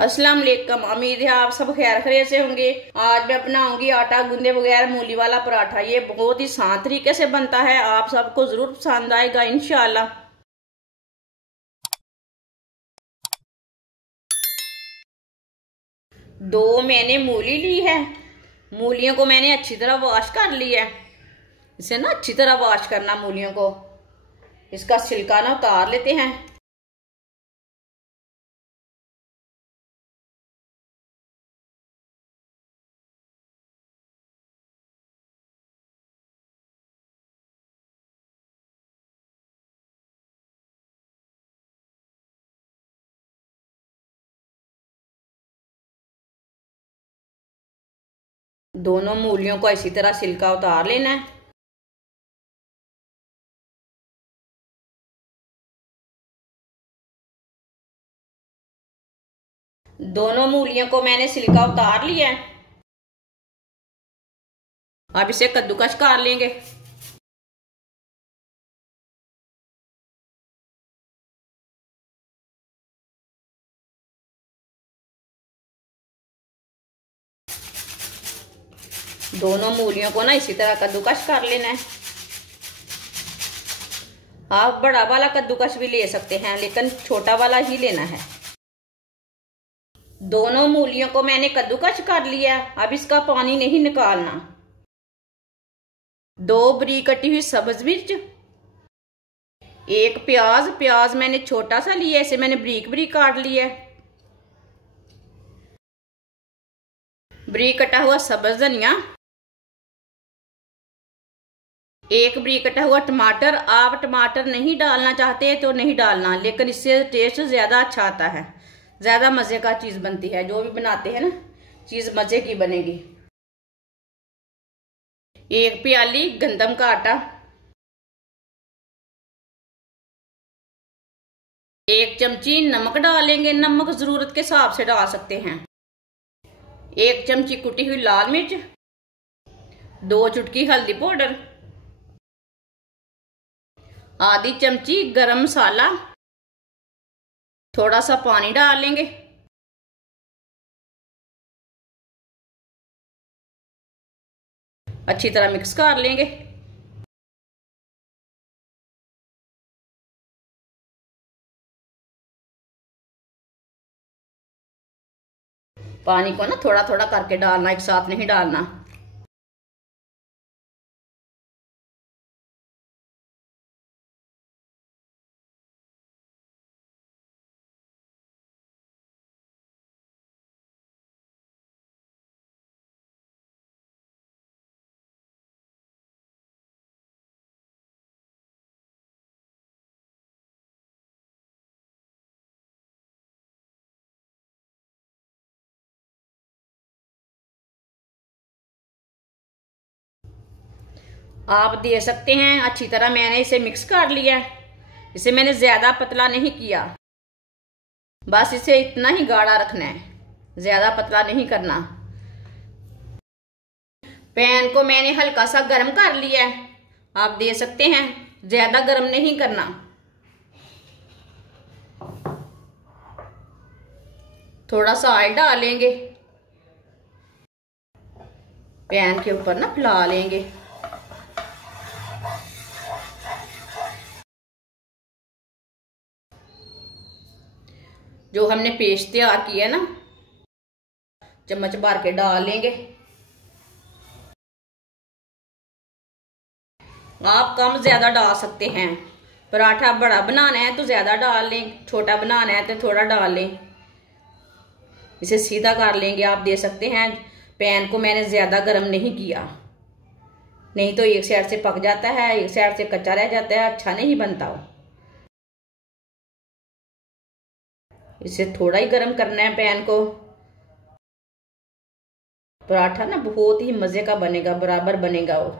अस्सलाम वालेकुम। उम्मीद है आप सब खैर खैरियत से होंगे। आज मैं बनाऊंगी आटा गूंदे बगैर मूली वाला पराठा। ये बहुत ही आसान तरीके से बनता है, आप सबको जरूर पसंद आएगा इंशाल्लाह। दो मैंने मूली ली है। मूलियों को मैंने अच्छी तरह वॉश कर लिया है। इसे ना अच्छी तरह वॉश करना मूलियों को। इसका छिलका ना उतार लेते हैं। दोनों मूलियों को इसी तरह छिलका उतार लेना है। दोनों मूलियों को मैंने छिलका उतार लिया है। अब इसे कद्दूकस कर लेंगे। दोनों मूलियों को ना इसी तरह कद्दूकस कर लेना है। आप बड़ा वाला कद्दूकस भी ले सकते हैं, लेकिन छोटा वाला ही लेना है। दोनों मूलियों को मैंने कद्दूकस कर लिया। अब इसका पानी नहीं निकालना। दो बरीक कटी हुई सब्ज मिर्च, एक प्याज। प्याज मैंने छोटा सा लिया, इसे मैंने बरीक बरीक काट लिया। बरीक कटा हुआ सब्ज धनिया, एक बरीक कटा हुआ टमाटर। आप टमाटर नहीं डालना चाहते तो नहीं डालना, लेकिन इससे टेस्ट ज्यादा अच्छा आता है, ज्यादा मजे का चीज बनती है। जो भी बनाते हैं ना, चीज मजे की बनेगी। एक प्याली गंदम का आटा, एक चमची नमक डालेंगे। नमक जरूरत के हिसाब से डाल सकते हैं। एक चमची कुटी हुई लाल मिर्च, दो चुटकी हल्दी पाउडर, आधी चमची गरम मसाला। थोड़ा सा पानी डाल लेंगे। अच्छी तरह मिक्स कर लेंगे। पानी को ना थोड़ा थोड़ा करके डालना, एक साथ नहीं डालना। आप दे सकते हैं। अच्छी तरह मैंने इसे मिक्स कर लिया है। इसे मैंने ज्यादा पतला नहीं किया, बस इसे इतना ही गाढ़ा रखना है, ज्यादा पतला नहीं करना। पैन को मैंने हल्का सा गर्म कर लिया है। आप दे सकते हैं, ज्यादा गर्म नहीं करना। थोड़ा सा ऑयल डालेंगे, पैन के ऊपर ना फैला लेंगे। जो हमने पेस्ट तैयार किया है ना, चम्मच भर के डाल लेंगे। आप कम ज्यादा डाल सकते हैं। पराठा बड़ा बनाना है तो ज्यादा डाल लें, छोटा बनाना है तो थोड़ा डाल लें। इसे सीधा कर लेंगे। आप दे सकते हैं। पैन को मैंने ज्यादा गर्म नहीं किया, नहीं तो एक साइड से पक जाता है, एक साइड से कच्चा रह जाता है, अच्छा नहीं बनता वो। इसे थोड़ा ही गर्म करना है पैन को। पराठा ना बहुत ही मजे का बनेगा, बराबर बनेगा वो।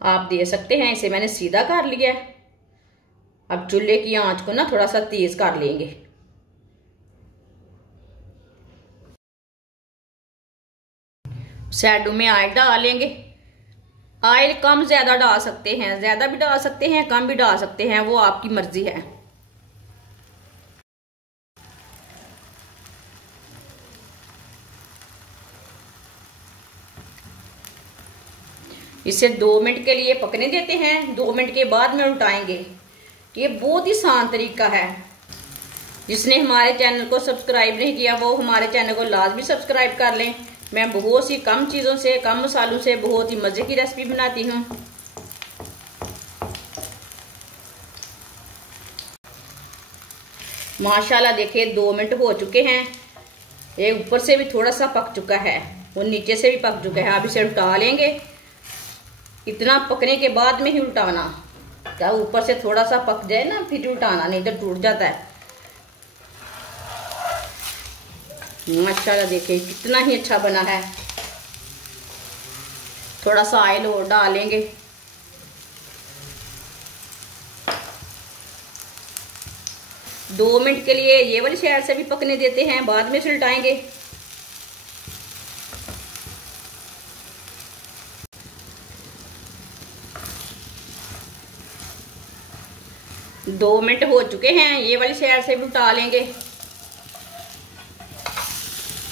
आप दे सकते हैं। इसे मैंने सीधा कर लिया है। अब चूल्हे की आंच को ना थोड़ा सा तेज कर लेंगे। सैडू में ऑयल डालेंगे। ऑयल कम ज्यादा डाल सकते हैं, ज्यादा भी डाल सकते हैं, कम भी डाल सकते हैं, वो आपकी मर्जी है। इसे 2 मिनट के लिए पकने देते हैं। 2 मिनट के बाद में उल्टाएंगे। ये बहुत ही आसान तरीका है। जिसने हमारे चैनल को सब्सक्राइब नहीं किया वो हमारे चैनल को लाजमी सब्सक्राइब कर लें। मैं बहुत सी कम चीज़ों से, कम मसालों से बहुत ही मज़े की रेसिपी बनाती हूँ। माशाल्लाह देखिए 2 मिनट हो चुके हैं। ये ऊपर से भी थोड़ा सा पक चुका है, वो नीचे से भी पक चुका है। अब इसे उल्टा लेंगे। इतना पकने के बाद में ही उल्टाना, क्या ऊपर से थोड़ा सा पक जाए ना फिर उल्टाना, नहीं तो टूट जाता है। माशाल्लाह देखिए कितना ही अच्छा बना है। थोड़ा सा ऑयल और डालेंगे। दो मिनट के लिए ये वाली साइड से भी पकने देते हैं, बाद में उल्टाएंगे। दो मिनट हो चुके हैं, ये वाली साइड से भी उल्टा लेंगे।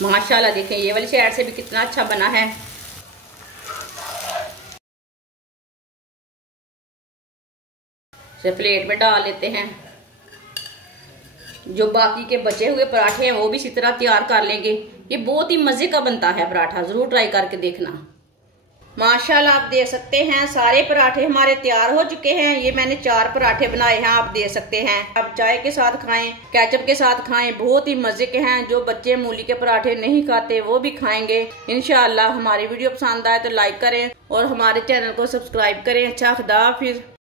माशाल्लाह देखें ये वाली साइड से भी कितना अच्छा बना है। इसे प्लेट में डाल लेते हैं। जो बाकी के बचे हुए पराठे हैं वो भी इसी तरह तैयार कर लेंगे। ये बहुत ही मजे का बनता है पराठा, जरूर ट्राई करके देखना। माशाल्लाह आप देख सकते हैं सारे पराठे हमारे तैयार हो चुके हैं। ये मैंने 4 पराठे बनाए हैं, आप देख सकते हैं। आप चाय के साथ खाएं, केचप के साथ खाएं, बहुत ही मजे के हैं। जो बच्चे मूली के पराठे नहीं खाते वो भी खाएंगे इंशाल्लाह। हमारी वीडियो पसंद आए तो लाइक करें और हमारे चैनल को सब्सक्राइब करें। अच्छा, खुदा हाफिज।